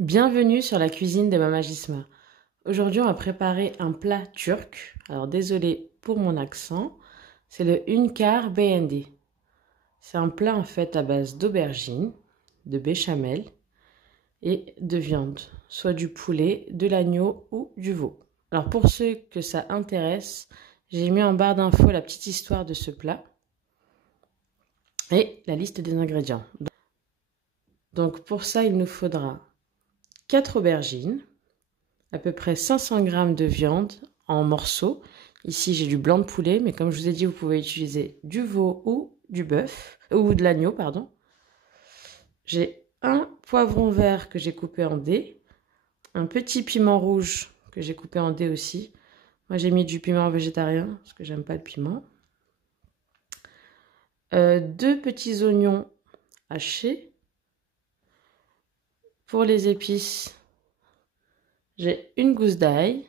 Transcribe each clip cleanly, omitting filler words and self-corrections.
Bienvenue sur la cuisine de Mama Gisma. Aujourd'hui, on va préparer un plat turc. Alors, désolé pour mon accent. C'est le hünkâr beğendi. C'est un plat en fait à base d'aubergines, de béchamel et de viande, soit du poulet, de l'agneau ou du veau. Alors, pour ceux que ça intéresse, j'ai mis en barre d'infos la petite histoire de ce plat et la liste des ingrédients. Donc, pour ça, il nous faudra 4 aubergines, à peu près 500 g de viande en morceaux. Ici, j'ai du blanc de poulet, mais comme je vous ai dit, vous pouvez utiliser du veau ou du bœuf, ou de l'agneau, pardon. J'ai un poivron vert que j'ai coupé en dés, un petit piment rouge que j'ai coupé en dés aussi. Moi, j'ai mis du piment végétarien, parce que j'aime pas le piment. 2 petits oignons hachés. Pour les épices, j'ai une gousse d'ail,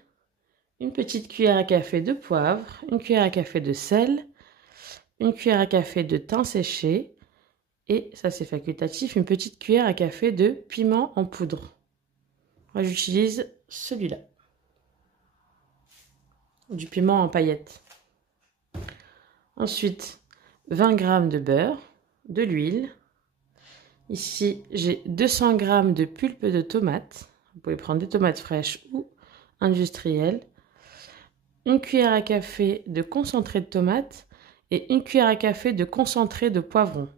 une petite cuillère à café de poivre, une cuillère à café de sel, une cuillère à café de thym séché et, ça c'est facultatif, une petite cuillère à café de piment en poudre. Moi j'utilise celui-là, du piment en paillettes. Ensuite, 20 g de beurre, de l'huile. Ici, j'ai 200 g de pulpe de tomate. Vous pouvez prendre des tomates fraîches ou industrielles. Une cuillère à café de concentré de tomate et une cuillère à café de concentré de poivron.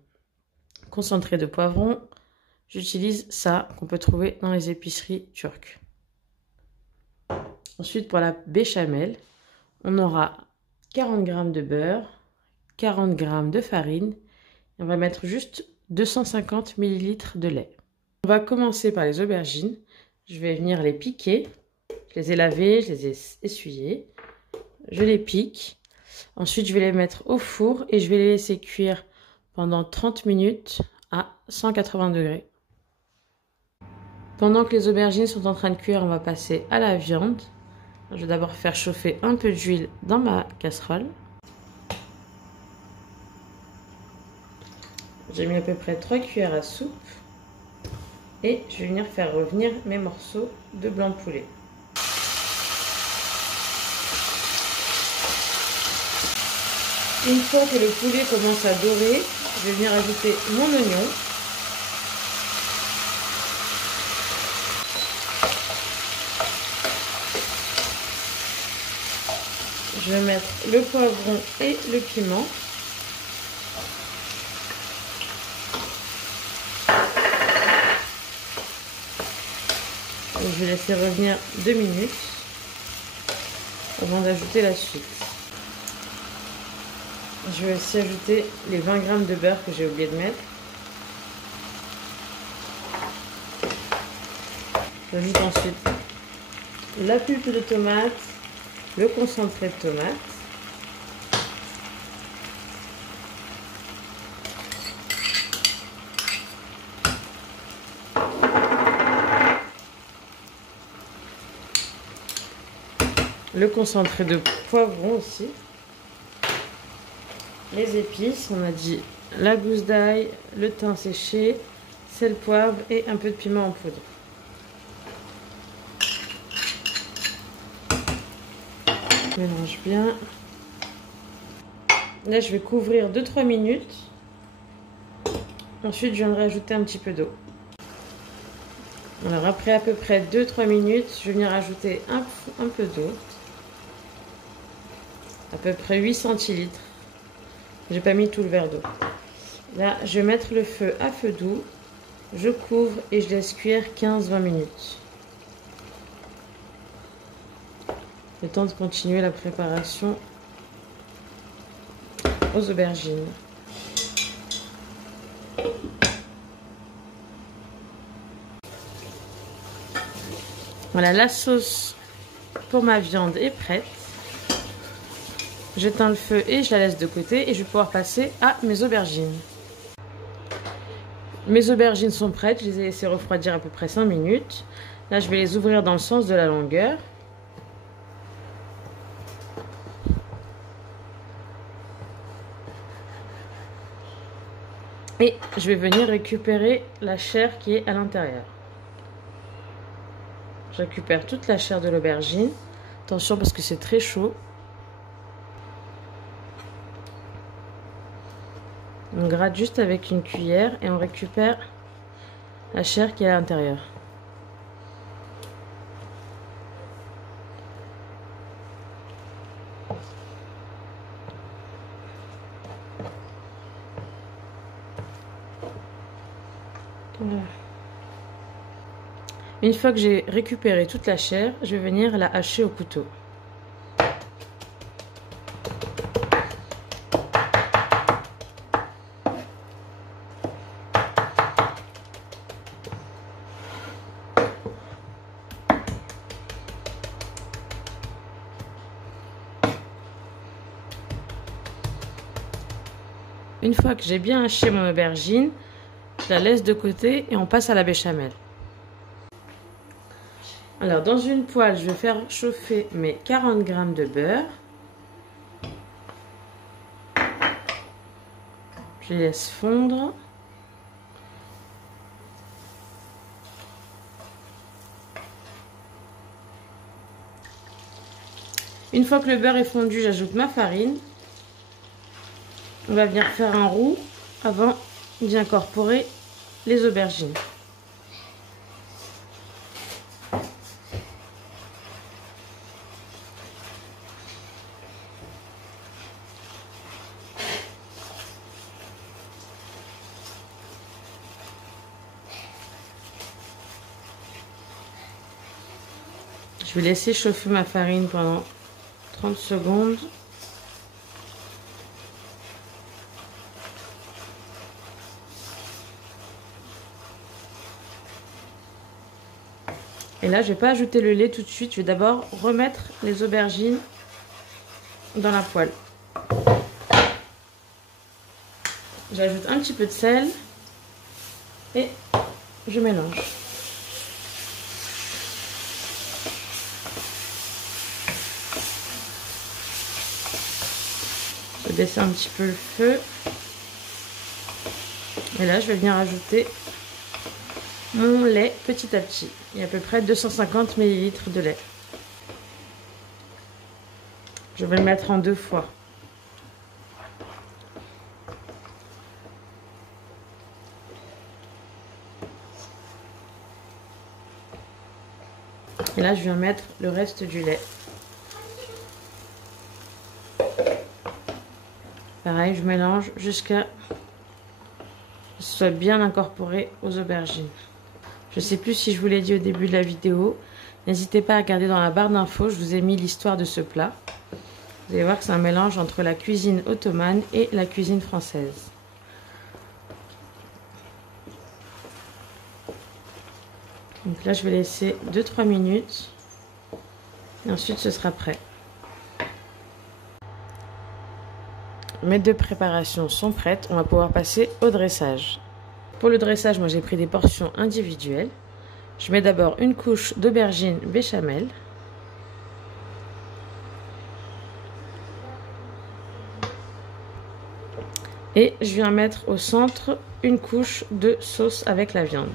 Concentré de poivron, j'utilise ça qu'on peut trouver dans les épiceries turques. Ensuite, pour la béchamel, on aura 40 g de beurre, 40 g de farine et on va mettre juste 250 ml de lait. On va commencer par les aubergines. Je vais venir les piquer. Je les ai lavées, je les ai essuyées. Je les pique. Ensuite, je vais les mettre au four et je vais les laisser cuire pendant 30 minutes à 180 degrés. Pendant que les aubergines sont en train de cuire, on va passer à la viande. Je vais d'abord faire chauffer un peu d'huile dans ma casserole. J'ai mis à peu près 3 cuillères à soupe. Et je vais venir faire revenir mes morceaux de blanc de poulet. Une fois que le poulet commence à dorer, je vais venir ajouter mon oignon. Je vais mettre le poivron et le piment. Je vais laisser revenir 2 minutes avant d'ajouter la suite. Je vais aussi ajouter les 20 g de beurre que j'ai oublié de mettre. J'ajoute ensuite la pulpe de tomate, le concentré de tomate. Le concentré de poivron aussi. Les épices, on a dit la gousse d'ail, le thym séché, sel, poivre et un peu de piment en poudre. Je mélange bien. Là, je vais couvrir 2-3 minutes. Ensuite, je viendrai ajouter un petit peu d'eau. Alors, après à peu près 2-3 minutes, je vais venir ajouter un peu d'eau. À peu près 8 centilitres. J'ai pas mis tout le verre d'eau. Là, je vais mettre le feu à feu doux. Je couvre et je laisse cuire 15-20 minutes. Le temps de continuer la préparation aux aubergines. Voilà, la sauce pour ma viande est prête. J'éteins le feu et je la laisse de côté et je vais pouvoir passer à mes aubergines. Mes aubergines sont prêtes, je les ai laissées refroidir à peu près 5 minutes. Là, je vais les ouvrir dans le sens de la longueur. Et je vais venir récupérer la chair qui est à l'intérieur. Je récupère toute la chair de l'aubergine. Attention parce que c'est très chaud. On gratte juste avec une cuillère et on récupère la chair qui est à l'intérieur. Voilà. Une fois que j'ai récupéré toute la chair, je vais venir la hacher au couteau. Une fois que j'ai bien haché mon aubergine, je la laisse de côté et on passe à la béchamel. Alors, dans une poêle, je vais faire chauffer mes 40 g de beurre. Je les laisse fondre. Une fois que le beurre est fondu, j'ajoute ma farine. On va bien faire un roux avant d'y incorporer les aubergines. Je vais laisser chauffer ma farine pendant 30 secondes. Et là, je ne vais pas ajouter le lait tout de suite. Je vais d'abord remettre les aubergines dans la poêle. J'ajoute un petit peu de sel et je mélange. Je baisse un petit peu le feu. Et là, je vais venir ajouter mon lait petit à petit. Il y a à peu près 250 ml de lait. Je vais le mettre en 2 fois. Et là, je viens mettre le reste du lait. Pareil, je mélange jusqu'à ce que ce soit bien incorporé aux aubergines. Je ne sais plus si je vous l'ai dit au début de la vidéo. N'hésitez pas à regarder dans la barre d'infos, je vous ai mis l'histoire de ce plat. Vous allez voir que c'est un mélange entre la cuisine ottomane et la cuisine française. Donc là, je vais laisser 2-3 minutes. Et ensuite, ce sera prêt. Mes 2 préparations sont prêtes. On va pouvoir passer au dressage. Pour le dressage, moi j'ai pris des portions individuelles. Je mets d'abord une couche d'aubergine béchamel. Et je viens mettre au centre une couche de sauce avec la viande.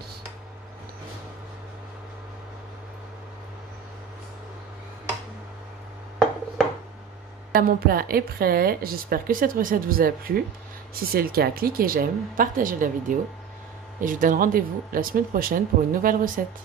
Là, mon plat est prêt. J'espère que cette recette vous a plu. Si c'est le cas, cliquez j'aime, partagez la vidéo. Et je vous donne rendez-vous la semaine prochaine pour une nouvelle recette.